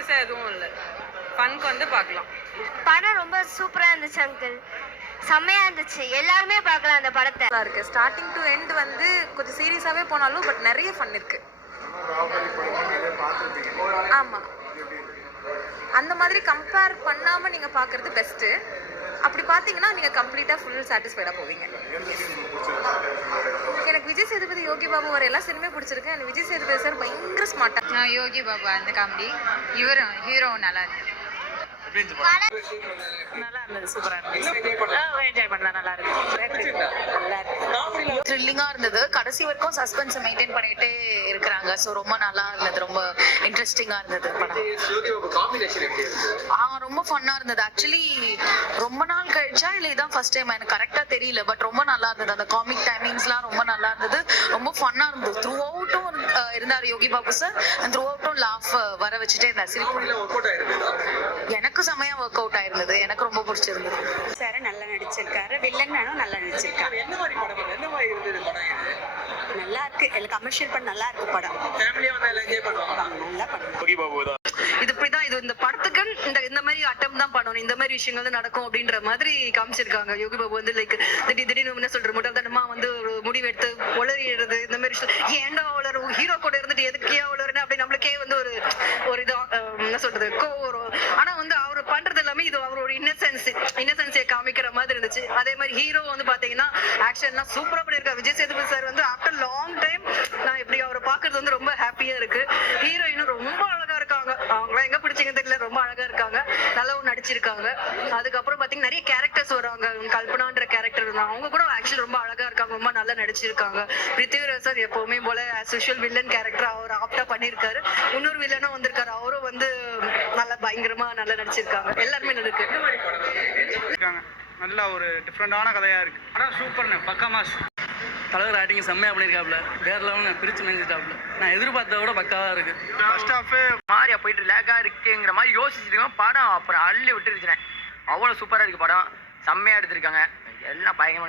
பெருசா எதுவும் இல்லை, ஃபன்க்கு வந்து பார்க்கலாம். படம் ரொம்ப சூப்பரா இருந்துச்சு அங்கிள், செம்மையா இருந்துச்சு, எல்லாருமே பார்க்கலாம் அந்த படத்தை. நல்லா இருக்கு. ஸ்டார்டிங் டு எண்ட் வந்து கொஞ்சம் சீரியஸாவே போனாலும் பட் நிறைய ஃபன் இருக்கு. ஆமா, அந்த மாதிரி கம்பேர் பண்ணாம நீங்க பாக்குறது பெஸ்ட். அப்படி பாத்தீங்கன்னா நீங்க கம்ப்ளீட்டா ஃபுல் சாட்டிஸ்ஃபைடா போவீங்க. எனக்கு விஜய் சேதுபதி, யோகி பாபு வர எல்லா சினிமே பிடிச்சிருக்கு. எனக்கு விஜய் சேதுபதி சார் பயங்கர ஸ்மார்ட்டா. யோகி பாபு அந்த காமெடி, இவரும் ஹீரோ நல்லா இருக்கு. நல்லா இருந்தது, சூப்பரா இருந்துச்சு, என்ஜாய் பண்ணலாம், நல்லா இருக்கு, நல்லா இருக்கு. த்ரில்லிங்கா இருந்தது. கடைசி வரைக்கும் சஸ்பென்ஸ் மெயின்டைன் பண்ணிட்டே இருக்கிறாங்க. ஸோ ரொம்ப நல்லா இருந்தது, ரொம்ப இன்ட்ரெஸ்டிங்கா இருந்தது படம். ரொம்ப ஃபன்னா இருந்தது. ஆக்சுவலி ரொம்ப நாள் கழிச்சா இல்லை இதான் ஃபர்ஸ்ட் டைம், எனக்கு கரெக்டா தெரியல, பட் ரொம்ப நல்லா இருந்தது. அந்த காமிக் டைமிங்ஸ்லாம் ரொம்ப நல்லா இருந்தது, ரொம்ப ஃபன்னா இருந்தது. த்ரூ அவுட்டும் இருந்தார் Yogi Babu sir, through அவுட்டும் laugh வர வச்சுட்டே இருந்தார். எனக்கு செமையா ஒர்க் அவுட் ஆயிருந்தது, எனக்கு ரொம்ப பிடிச்சிருந்தது. சார் நல்லா நடிச்சிருக்காரு, வில்லனும் நல்லா நடிச்சிருக்காரு. நல்லா இருக்கு, எல்லாம் கமர்ஷியல் படம், நல்லா இருக்கு படம். நல்லா படம். இது இப்படிதான், இது இந்த படத்துக்கு இந்த மாதிரி அட்டம் தான் பண்ணணும், இந்த மாதிரி விஷயங்கள் தான் நடக்கும் அப்படின்ற மாதிரி காமிச்சிருக்காங்க. யோகி பாபு வந்து லைக் திடீர்னு என்ன சொல்ற முட்டாள்தனமா வந்து ஒரு முடிவு எடுத்து உளறிடுறது, இந்த மாதிரி விஷயம். ஏன்டா உளறு, ஹீரோ கூட இருந்துட்டு எதுக்கே உளறுன்னு அப்படி நம்மளுக்கே வந்து ஒரு இதா என்ன சொல்றது வரும். ஆனா வந்து அவர் பண்றது எல்லாமே இது அவரோட இன்னசென்ஸை காமிக்கிற மாதிரி இருந்துச்சு. அதே மாதிரி ஹீரோ வந்து பாத்தீங்கன்னா ஆக்ஷன்லாம் சூப்பரா பண்ணிருக்காரு. விஜய் சேதுபதி சார் வந்து ஆஃப்டர் லாங் டைம் நான் இப்படி அவரை பாக்குறது வந்து ரொம்ப ஹாப்பியா இருக்கு. ஹீரோயினும் ரொம்ப அழகா இருக்காங்க, அவங்களாம் எங்க பிடிச்சிங்க தெரியல, ரொம்ப அழகா இருக்காங்க, நல்லாவும் நடிச்சிருக்காங்க. அதுக்கப்புறம் பாத்தீங்கன்னா நிறைய கேரக்டர்ஸ் வராங்க. கல்பனான்ற கேரக்டர் இருந்தாங்க, அவங்க கூட ஆக்சுவலி ரொம்ப அழகா இருக்காங்க, ரொம்ப நல்லா நடிச்சிருக்காங்க. பிருத்திவிராஜ் சார் எப்பவுமே போல ஆஸ் யூஷுவல் வில்லன் கேரக்டர் அவர் ஆப்டா பண்ணிருக்காரு. இன்னொரு வில்லனும் வந்திருக்காரு, அவரும் வந்து நல்லா பயங்கரமா நல்லா நடிச்சிருக்காங்க. எல்லாருமே நடிக்கு நல்ல ஒரு டிஃப்ரெண்டான கதையா இருக்கு. ஆனால் சூப்பர்ண்ணே, பக்கா மாஸ். தலைவர் ஆக்டிங் செம்மையா பண்ணியிருக்காப்புல, வேற லெவலில் பிரிச்சு மேய்ஞ்சிட்டாப்புல. நான் எதிர்பார்த்தத விட பக்காவா இருக்கு. ஃபர்ஸ்ட் ஹாஃப் மாறியா போயிட்டு லேக்கா இருக்குங்கிற மாதிரி யோசிச்சிருக்கோம். படம் அப்புறம் அள்ளி விட்டுருச்சுனேன். அவ்வளோ சூப்பராக இருக்கு படம், செம்மையா எடுத்திருக்காங்க, எல்லாம் பயங்கரமா.